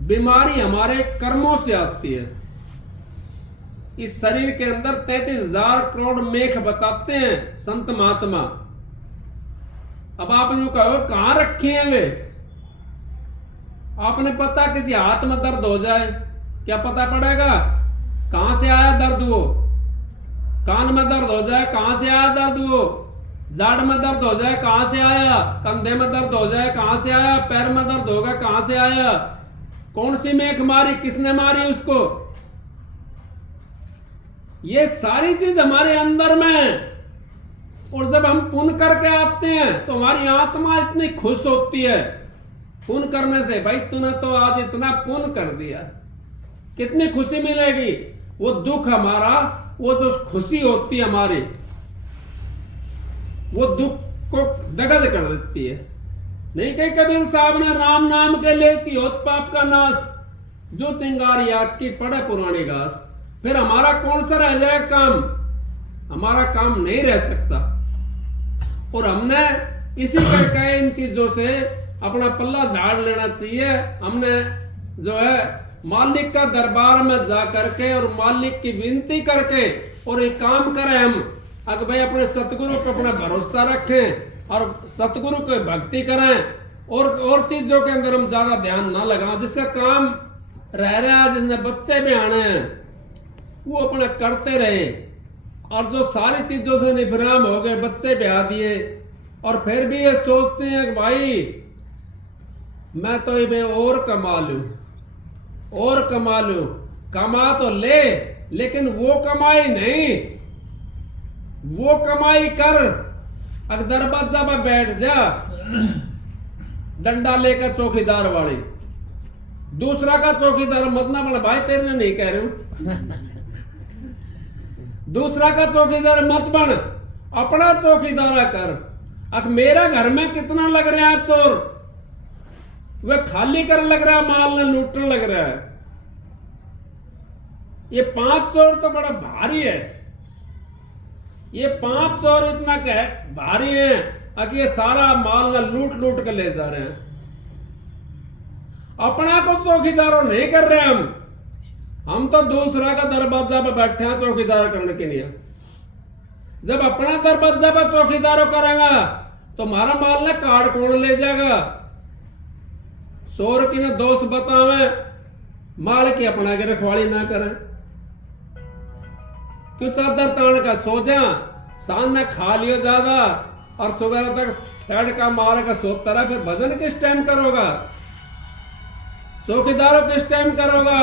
बीमारी हमारे कर्मों से आती है। इस शरीर के अंदर 33,000 करोड़ मेख बताते हैं संत महात्मा। अब आप यूं कहो कहां रखे हैं वे? आपने पता किसी हाथ में दर्द हो जाए, क्या पता पड़ेगा कहां से आया दर्द? वो कान में दर्द हो जाए, कहां से आया दर्द? वो जाड़ में दर्द हो जाए, कहां से आया? कंधे में दर्द हो जाए, कहां से आया? पैर में दर्द होगा, कहां से आया? कौन सी मेख मारी, किसने मारी उसको? ये सारी चीज हमारे अंदर में है। और जब हम पुण्य करके आते हैं तो हमारी आत्मा इतनी खुश होती है पुण्य करने से। भाई तूने तो आज इतना पुण्य कर दिया, कितनी खुशी मिलेगी। वो दुख हमारा, वो जो खुशी होती है हमारी, वो दुख को दगद कर देती है। नहीं कहे कबीर साहब ने, राम नाम के ले की होत पाप का नाश, जो चिंगारी आग की पड़े पुरानी घास। फिर हमारा कौन सा रह जाए काम? हमारा काम नहीं रह सकता। और हमने इसी करके इन चीजों से अपना पल्ला झाड़ लेना चाहिए। हमने जो है मालिक का दरबार में जा करके और मालिक की विनती करके और एक काम करें हम, अगर भाई अपने सतगुरु पर अपना भरोसा रखें और सतगुरु को भक्ति करें और चीजों के अंदर हम ज्यादा ध्यान ना लगाएं। जिसका काम रह रहा है, जिसने बच्चे भी आने हैं, वो अपने करते रहे। और जो सारी चीजों से निफराम हो गए, बच्चे ब्याह दिए और फिर भी ये सोचते हैं कि भाई मैं तो ये और कमा लूं, और कमा लूं। कमा तो ले, लेकिन वो कमाई नहीं, वो कमाई कर। अगर दरवाजा पर बैठ जा डंडा लेकर चौकीदार वाली, दूसरा का चौकीदार मत ना बना। भाई तेरे नहीं कह रहे हूं, दूसरा का चौकीदार मत बन, अपना चौकीदारा कर। अब मेरा घर में कितना लग रहा है चोर, वह खाली कर लग रहा है, माल ने लूटने लग रहा है। ये 5 चोर तो बड़ा भारी है। ये 5 चोर इतना कह भारी है कि ये सारा माल ना लूट लूट कर ले जा रहे हैं। अपना को चौकीदारों नहीं कर रहे हम तो दूसरा का दरवाजा पर बैठे हैं चौकीदार करने के लिए। जब अपना दरवाजा पर चौकीदारों करेगा तो हमारा माल ना कार्ड कौन ले जाएगा? चोर की ना दोस्त बतावे, माल की अपना की रखवाली ना करें। क्यों चादर तान का सो जा, शान ने खा लियो ज्यादा और सुबह तक सड़ का मार का सोता रहा, फिर भजन किस टाइम करोगा? चौकीदारों किस टाइम करोगा?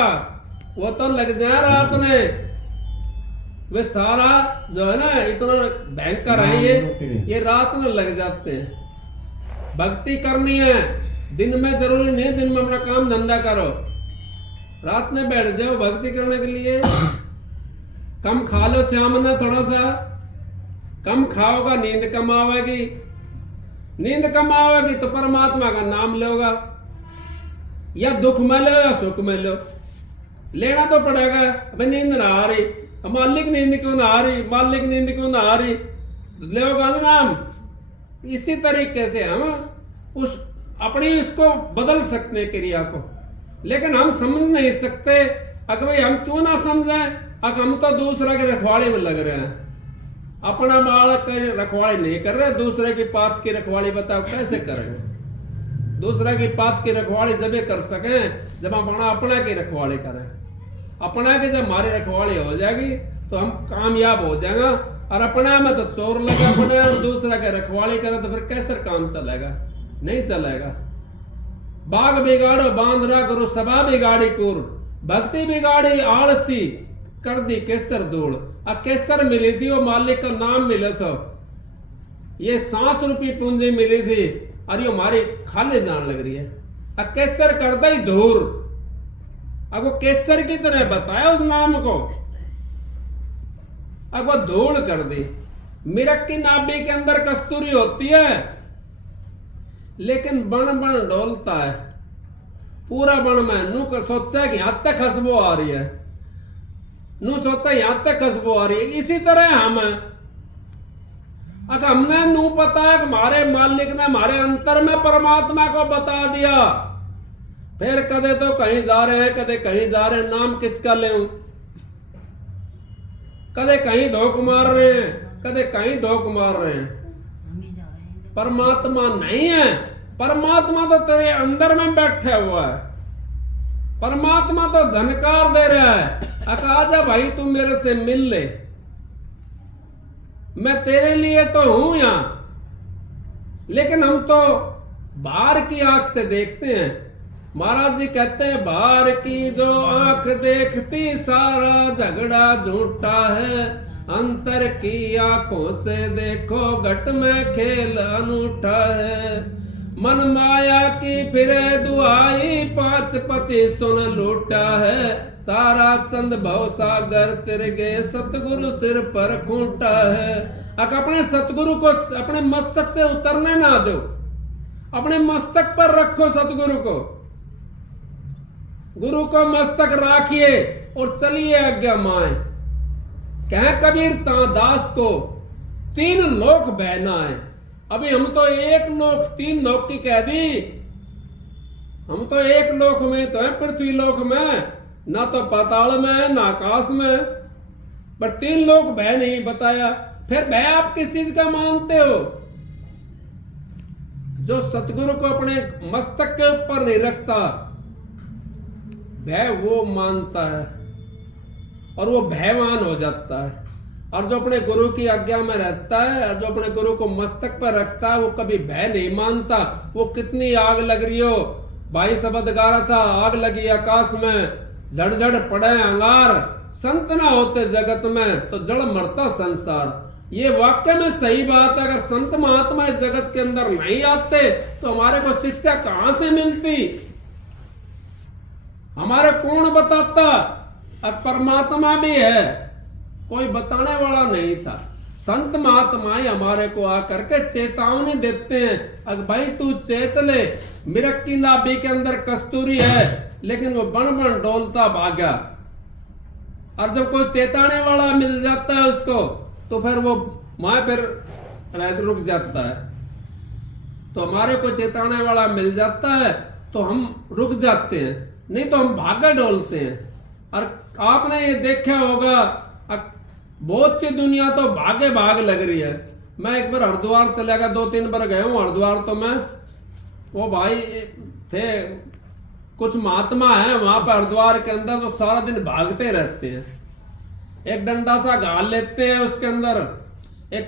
वो तो लग जाए रात में वे सारा जो है ना इतना भयंकर है ये रात में लग जाते हैं। भक्ति करनी है, दिन में जरूरी नहीं, दिन में अपना काम धंधा करो, रात में बैठ जाओ भक्ति करने के लिए। कम खा लो शाम में, थोड़ा सा कम खाओगा नींद कम आवेगी, नींद कम आवेगी तो परमात्मा का नाम लोगा, या दुख में लो या सुख में लो, लेना तो पड़ेगा। अबे नींद ना आ रही, मालिक नींद क्यों ना आ रही, मालिक नींद क्यों ना आ रही, लेगा ना नाम। इसी तरीके से हम उस अपनी इसको बदल सकते हैं क्रिया को, लेकिन हम समझ नहीं सकते। अगर भाई हम क्यों ना समझें, अगर हम तो दूसरा के रखवाड़े में लग रहे हैं, अपना माल की रखवाड़ी नहीं कर रहे, दूसरे की पात की रखवाड़ी बताओ कैसे करेंगे। दूसरा की पात की रखवाड़ी जब कर सकें जब अपना की रखवाड़ी करें। अपना की जब हमारी रखवाड़ी हो जाएगी तो हम कामयाब हो जाएगा। और अपना में तो चोर लगा पड़े और दूसरा के रखवाड़ी करे तो फिर कैसे काम चलेगा, नहीं चलेगा। बाग बिगाड़ो बांधरा गुरु सभा बिगाड़ी कुर, भक्ति बिगाड़ी आलसी कर दी केसर धूड़। अब केसर मिली थी, वो मालिक का नाम मिला था, ये 700 रुपये पूंजी मिली थी और ये हमारी खाली जान लग रही है। अब केसर करता ही धूर, अब वो केसर की तरह बताया उस नाम को, अब वो धूल कर दी। मिरक की नाभि के अंदर कस्तूरी होती है, लेकिन बन बन डोलता है पूरा बन में। नू सोचा कि यहां तक खुशबू आ रही है, नू सोचा यहां तक खुशबू आ रही है। इसी तरह हम अगर हमने नू पता है कि हमारे मालिक ने हमारे अंतर में परमात्मा को बता दिया, फिर कदे तो कहीं जा रहे हैं, कदे कहीं जा रहे हैं, नाम किसका ले, कदे कहीं धोख मार रहे हैं, कदे कहीं धोख मार रहे हैं। परमात्मा नहीं है, परमात्मा तो तेरे अंदर में बैठा हुआ है, परमात्मा तो झनकार दे रहा है। आजा भाई तू मेरे से मिल ले, मैं तेरे लिए तो हूं यहां। लेकिन हम तो बाहर की आंख से देखते हैं। महाराज जी कहते हैं बाहर की जो आंख देखती सारा झगड़ा झूठा है, अंतर की आंखों से देखो घट में खेल अनूठा है। मन माया की फिरे दुआई 5-25 सुन लूटा है, तारा चंद भव सागर तिरगे सतगुरु सिर पर खूंटा है। अगर अपने सतगुरु को अपने मस्तक से उतरने ना दो, अपने मस्तक पर रखो सतगुरु को, गुरु को मस्तक राखिए और चलिए आज्ञा माए। कह कबीर दास को 3 लोक बहना है। अभी हम तो 1 लोक 3 लोक की कह दी, हम तो 1 लोक में तो है, पृथ्वी लोक में, ना तो पाताल में है ना आकाश में, पर 3 लोक भय नहीं बताया। फिर भय आप किस चीज का मानते हो? जो सतगुरु को अपने मस्तक के ऊपर नहीं रखता, भय वो मानता है और वो भयवान हो जाता है। और जो अपने गुरु की आज्ञा में रहता है, जो अपने गुरु को मस्तक पर रखता है, वो कभी भय नहीं मानता। वो कितनी आग लग रही हो, भाई शब्द गा रहा था, आग लगी आकाश में झड़ पड़े अंगार, संत ना होते जगत में तो जड़ मरता संसार। ये वाक्य में सही बात है। अगर संत महात्मा इस जगत के अंदर नहीं आते तो हमारे को शिक्षा कहां से मिलती, हमारे कौन बताता? अब परमात्मा भी है, कोई बताने वाला नहीं था। संत महात्मा ही हमारे को आकर के चेतावनी देते हैं, अगर भाई तू चेत ले, मिरक की नाभि के अंदर कस्तूरी है, लेकिन वो बन बन डोलता भागा। और जब कोई चेताने वाला मिल जाता है उसको, तो फिर वो वहां फिर रुक जाता है। तो हमारे को चेताने वाला मिल जाता है तो हम रुक जाते हैं, नहीं तो हम भागा डोलते हैं। और आपने ये देखा होगा, बहुत सी दुनिया तो भागे भाग लग रही है। मैं एक बार हरिद्वार चला गया, 2-3 बार गया हूँ हरिद्वार। तो मैं वो भाई थे कुछ महात्मा है वहां पर हरिद्वार के अंदर, जो सारा दिन भागते रहते हैं। एक डंडा सा घाल लेते हैं, उसके अंदर एक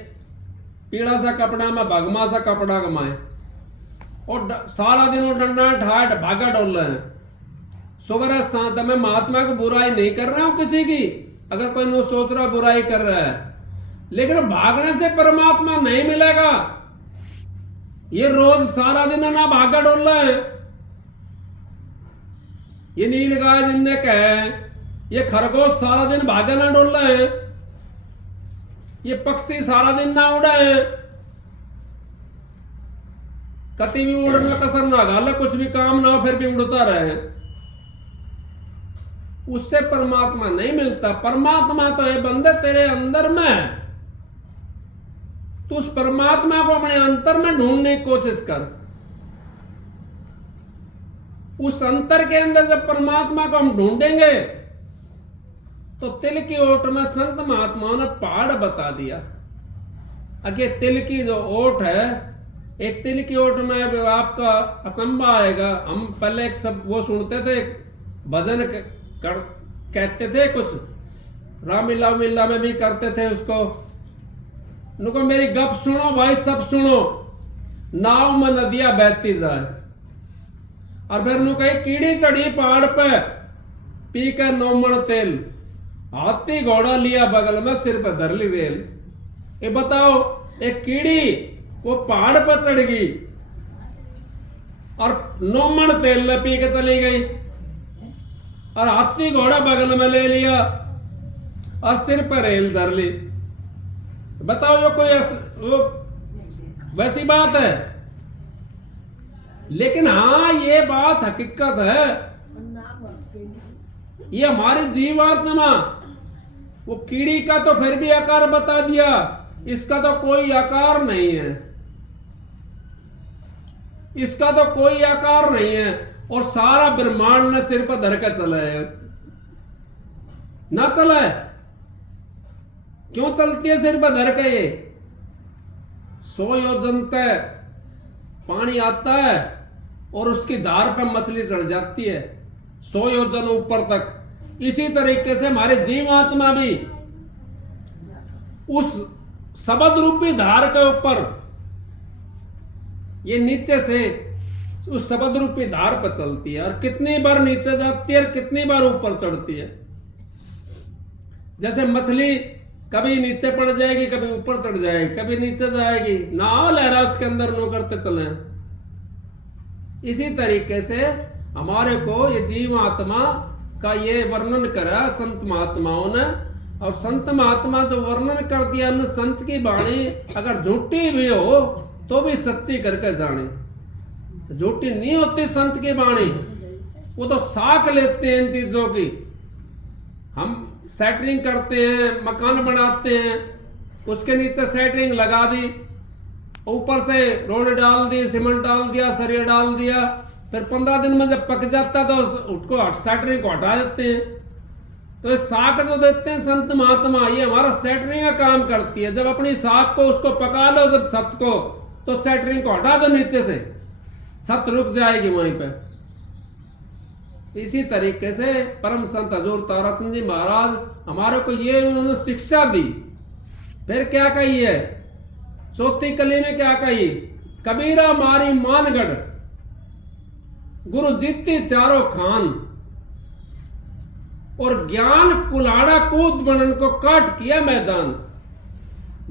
पीला सा कपड़ा में भगमा सा कपड़ा कमाए, और सारा दिन वो डंडा ठाट भागा डोल रहे हैं। सुबह शांत। मैं महात्मा को बुराई नहीं कर रहा हूं किसी की, अगर कोई नो सोच रहा बुराई कर रहा है, लेकिन भागने से परमात्मा नहीं मिलेगा। ये रोज सारा दिन ना भागा डोल रहा है। ये नीलगाय जिनने कहे, ये खरगोश सारा दिन भागा ना डोल रहा है, ये पक्षी सारा दिन ना उड़ा है, कति भी उड़ना कसर ना गाला, कुछ भी काम ना हो फिर भी उड़ता रहे, उससे परमात्मा नहीं मिलता। परमात्मा तो ये बंदे तेरे अंदर में है, तो उस परमात्मा को अपने अंतर में ढूंढने की कोशिश कर। उस अंतर के अंदर जब परमात्मा को हम ढूंढेंगे तो तिल की ओट में संत महात्माओं ने पहाड़ बता दिया। अगे तिल की जो ओट है, एक तिल की ओट में आपका अचंबा आएगा। हम पहले एक सब वो सुनते थे, भजन कहते थे, कुछ रामलीला मिला में भी करते थे उसको। उनको मेरी गप सुनो भाई, सब सुनो, नाव में नदियां बहती जाए। और फिर नु कही कीड़ी चढ़ी पहाड़ पे, पी के नौमण तेल, हाथी घोड़ा लिया बगल में, सिर पे धर ली रेल। ये बताओ, एक कीड़ी वो पहाड़ पर चढ़ गई और नौमण तेल ले पी के चली गई, और हाथी घोड़ा बगल में ले लिया और सिर पर रेल धर ली। बताओ ये कोई वो वैसी बात है? लेकिन हाँ, ये बात हकीकत है। ये हमारी जीवात्मा, वो कीड़ी का तो फिर भी आकार बता दिया, इसका तो कोई आकार नहीं है, इसका तो कोई आकार नहीं है। और सारा ब्रह्मांड ने सिर पर धर कर चला है, ना चला है? क्यों चलती है सिर पर धर के? ये 100 योजन तक पानी आता है और उसकी धार पर मछली चढ़ जाती है 100 योजन ऊपर तक। इसी तरीके से हमारे जीवात्मा भी उस शब्द रूपी धार के ऊपर, ये नीचे से उस शब्द रूपी धार पर चलती है, और कितनी बार नीचे जाती है और कितनी बार ऊपर चढ़ती है। जैसे मछली कभी नीचे पड़ जाएगी, कभी ऊपर चढ़ जाएगी, कभी नीचे जाएगी, नाव लहरा उसके अंदर नो करते चले। इसी तरीके से हमारे को ये जीवात्मा का ये वर्णन करा संत महात्माओं ने। और संत महात्मा जो वर्णन कर दिया हमने, संत की वाणी अगर झूठी भी हो तो भी सच्ची करके जाने। झूठी नहीं होती संत की वाणी, वो तो साख लेते हैं इन चीजों की। हम सेटरिंग करते हैं, मकान बनाते हैं, उसके नीचे सेटरिंग लगा दी, ऊपर से रोड डाल दी, सीमेंट डाल दिया, सरिया डाल दिया, फिर 15 दिन में जब पक जाता तो उसको सेटरिंग को हटा देते हैं। तो ये साख जो देते हैं संत महात्मा, ये हमारा सेटरिंग का काम करती है। जब अपनी साख को उसको पका लो जब छत को, तो सेटरिंग को हटा दो नीचे से, छत रुक जाएगी वहीं पे। इसी तरीके से परम संत हजूर ताराचंद जी महाराज हमारे को ये उन्होंने शिक्षा दी। फिर क्या कही है चौथी कली में? क्या कही? कबीरा मारी मानगढ़, गुरु जीती चारों खान, और ज्ञान कुल्हाड़ा कूद बनन को काट किया मैदान।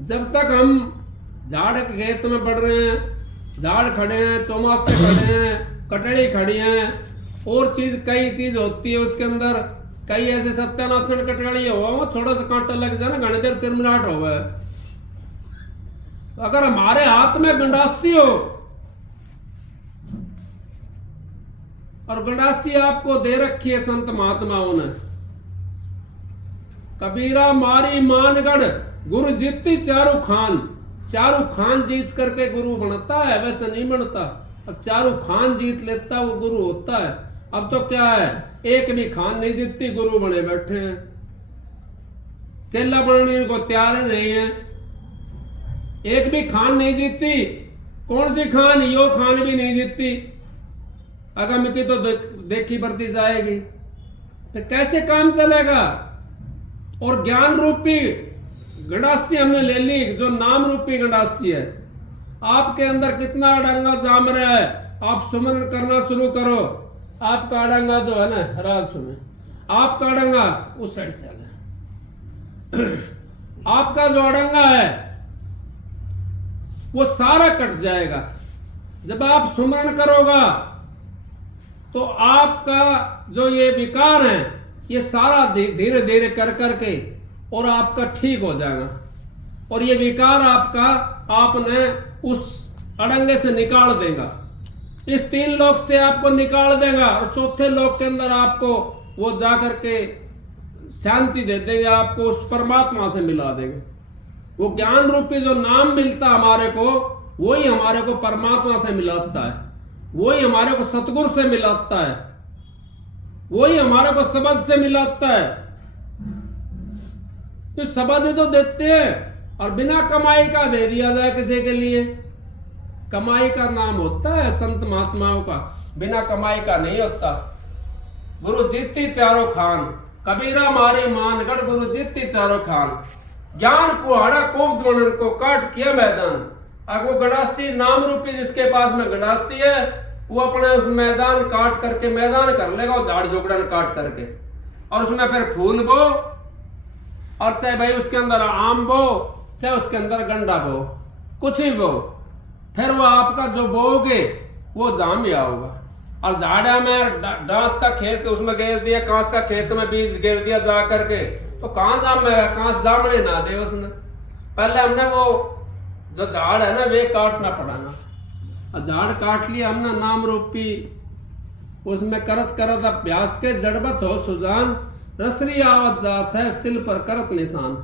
जब तक हम झाड़ के खेत में बढ़ रहे हैं, झाड़ खड़े हैं, चौमासे खड़े हैं, कटड़ी खड़ी हैं, और चीज कई चीज होती है उसके अंदर, कई ऐसे सत्यानाशन कटड़ी हो, थोड़ा सा कांटा लग जाए ना, घनी देर चिरमिराट हो गए। अगर हमारे हाथ में गंडासी हो, और गंडासी आपको दे रखी है संत महात्माओं ने, कबीरा मारी मानगढ़, गुरु जीती चारू खान। चारू खान जीत करके गुरु बनता है, वैसे नहीं बनता। अब चारू खान जीत लेता वो गुरु होता है। अब तो क्या है, एक भी खान नहीं जीतती, गुरु बने बैठे हैं, चेला बनने को तैयार नहीं है। एक भी खान नहीं जीतती। कौन सी खान? यो खान भी नहीं जीतती। अगम की तो देखी बढ़ती जाएगी, तो कैसे काम चलेगा? और ज्ञान रूपी गंडासी हमने ले ली, जो नाम रूपी गंडासी है। आपके अंदर कितना अड़ंगा जाम रहा है, आप सुमन करना शुरू करो, आपका अड़ंगा जो है ना, राज सुने, आपका अड़ंगा उस साइड से आ गया, आपका जो अड़ंगा है वो सारा कट जाएगा। जब आप सुमरण करोगा तो आपका जो ये विकार है ये सारा धीरे धीरे कर करके और आपका ठीक हो जाएगा, और ये विकार आपका आपने उस अड़ंगे से निकाल देगा। इस 3 लोक से आपको निकाल देगा, और चौथे लोक के अंदर आपको वो जा करके शांति दे देंगे, आपको उस परमात्मा से मिला देंगे। वो ज्ञान रूपी जो नाम मिलता हमारे को, वही हमारे को परमात्मा से मिलाता है, वही हमारे को सतगुरु से मिलाता है, वही हमारे को शब्द से मिलाता है। तो शब्द तो देते हैं और बिना कमाई का दे दिया जाए किसी के लिए। कमाई का नाम होता है संत महात्माओं का, बिना कमाई का नहीं होता। गुरु जीती चारों खान, कबीरा मारी मानगढ़ गुरु जीती चारों खान। ज्ञान को हड़ा कोप द्रोण को काट किया मैदान। अब वो गड़ासी नाम रूपी जिसके पास में गड़ासी है, वो अपने उस मैदान काट करके मैदान कर लेगा, वो झाड़ झोपड़न काट करके, और उसमें फिर फूल बो, और चाहे भाई उसके अंदर आम बो, चाहे उसके अंदर गंडा बो, कुछ ही बो, फिर वो आपका जो बोगे वो जामिया होगा। और झाड़ा में डांस का खेत उसमें घेर दिया, कांस का खेत में बीज घेर दिया जा करके, तो कहाँ जामेगा, कांस जामने ना दे उसने। पहले हमने वो जो झाड़ है ना वे काटना पड़ाना, और झाड़ काट लिया हमने नाम रूपी, उसमें करत करत अभ्यास के जड़बत हो सुजान। रसरी आवत जात है सिल पर करत निशान।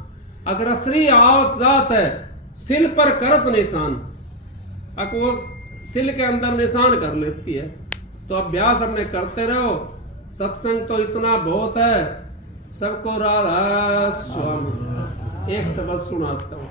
अगर रसरी आवत जात है सिल पर करत निशान, अगर वो सिल के अंदर निशान कर लेती है, तो अभ्यास अपने करते रहो। सत्संग तो इतना बहुत है, सबको राधा स्वामी। एक शब्द सुनाता हूँ।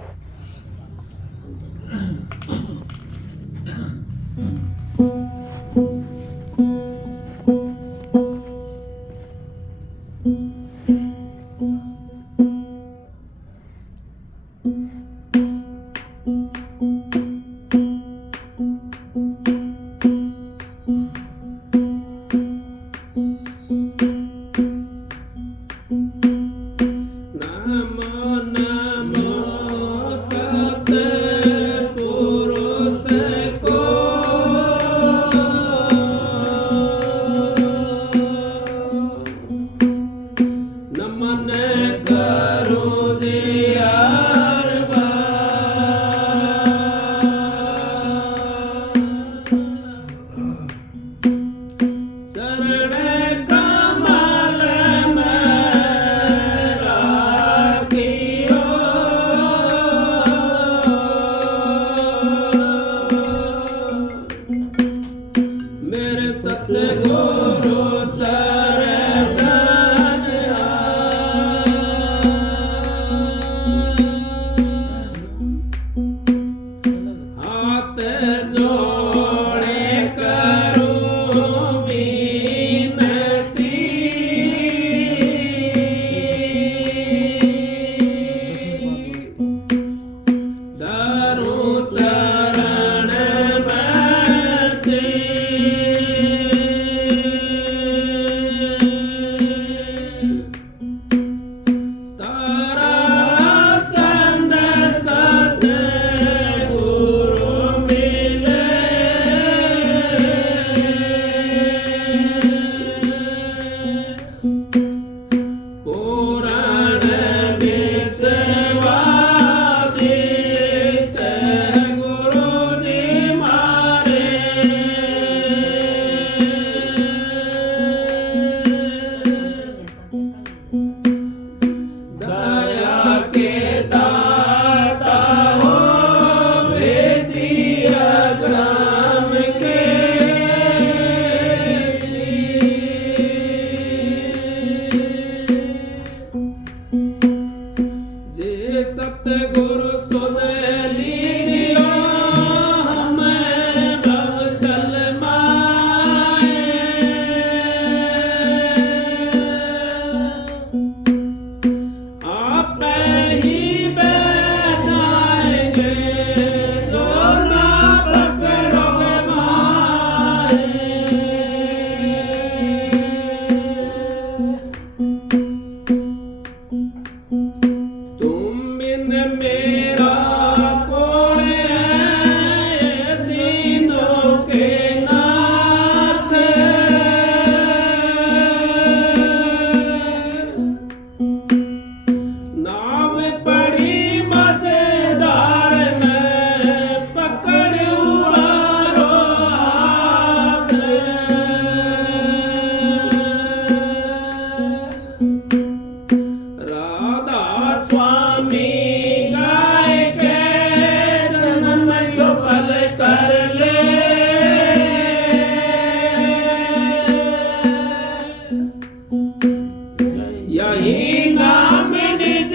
यही नाम निज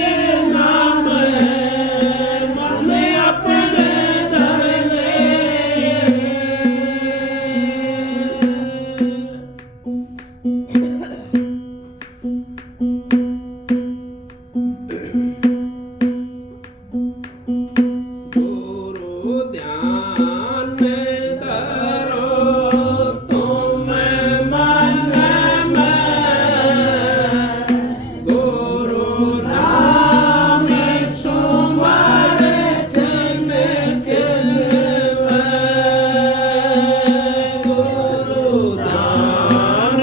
नाम है, मन में अपने धर ले। गुरु ध्यान में धरो तुम मन में, गुरु नाम सुमर छिन छिन में। गुरु ध्यान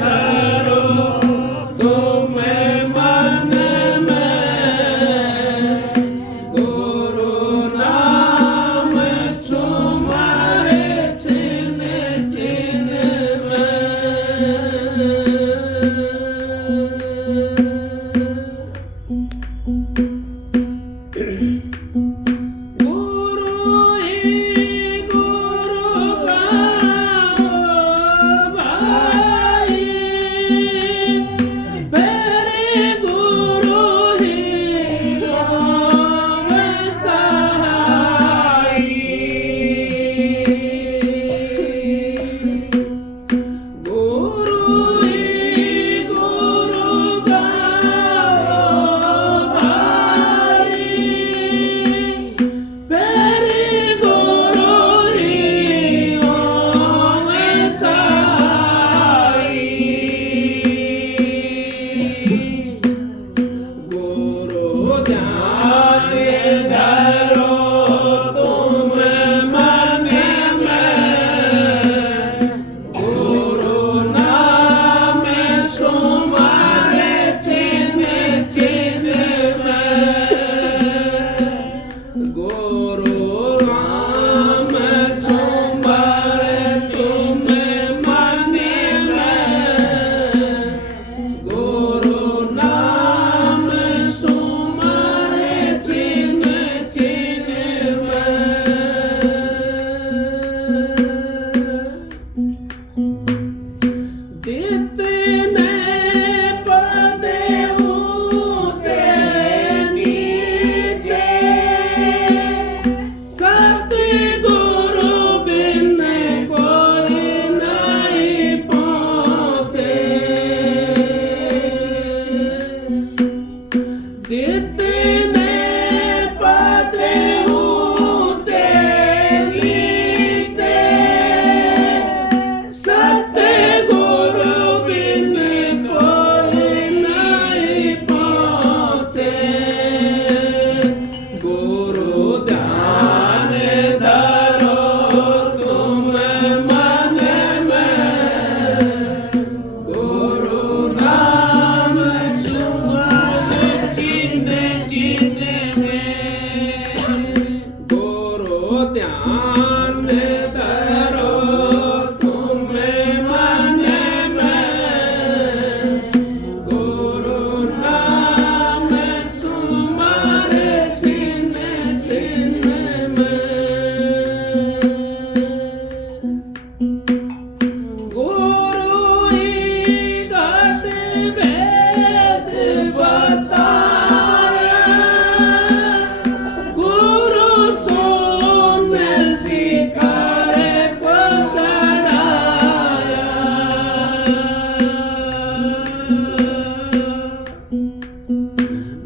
धरो तुम मन में, गुरु नाम सुमर छिन छिन में। गुरु ही गुरु गाओ भाई, मेरे गुरु ही होव सहाई। गुरु ही गुरु गाओ भाई, मेरे गुरु ही होव सहाई। गुरु ध्यान धरो तुम मन में, गुरु नाम सुमर छिन छिन में। गुरु नाम सुमर तुम मन में, गुरु नाम सुमर छिन छिन में। जितने पद ऊंचे नीचे, सतगुरु बिन कोई नहीं पहुँचे। जितने पद ऊंचे नीचे, सतगुरु बिन कोई नहीं पहुँचे। गुरु ध्यान धरो तुम मन में, गुरु नाम सुमर छिन छिन में। गुरु ध्यान धरो तुम मन में, गुरु नाम सुमर छिन छिन में। गुरु ही घट भेद बताया, गुरु सोन शिखर को चढ़ाया।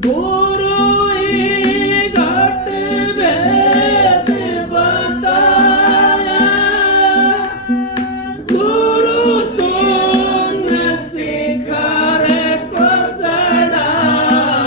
गुरु ही घट भेद बताया, गुरु सोन शिखर को चढ़ाया।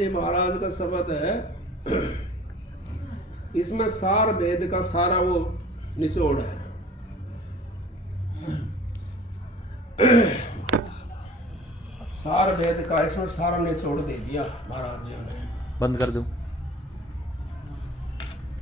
जी महाराज का शब्द है, इसमें सार वेद का सारा वो निचोड़ है। सार वेद का इसमें सारा निचोड़ दे दिया महाराज जी ने। बंद कर दूं।